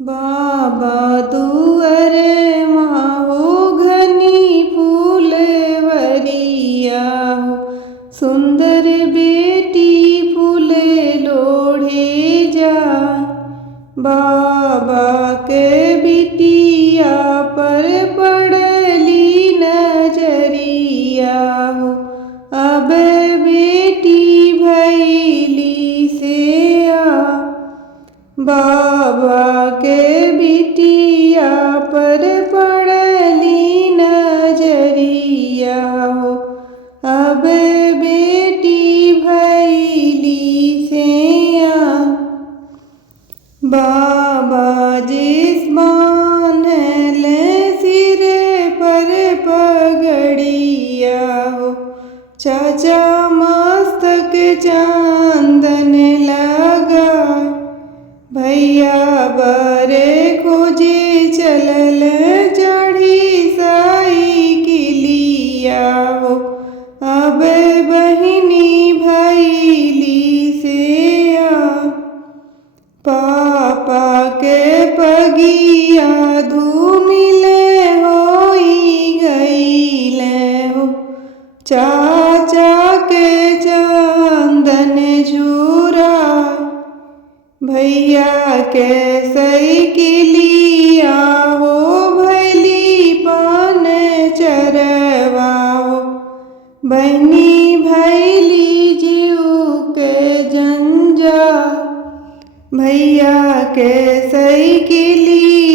बाबा दुअरे माहो घनी फूलवरिया हो, सुंदर बेटी फूले लोढ़े जा। बाबा के बिटिया पर पड़ली नजरिया हो, अब बेटी भैली से आ। बाबा के बिटिया पर पड़ली नजरिया हो, अब बेटी भैली से आ। बाबा जिस बान्हले सिर पर पगड़िया हो, चाचा मस्तक चांदन लगा। भैया बरे खोजे चलल चढ़ी साइकिलिया हो, अब बहिनी भैली से आ। पापा के पगिया धूमिले होई गईले हो, चाचा के चंदन झूरा। भैया के साइकिलिया हो, भैली पान चरवा हो। बहनी भैली जीव के जंजा, भैया के साइकिलिया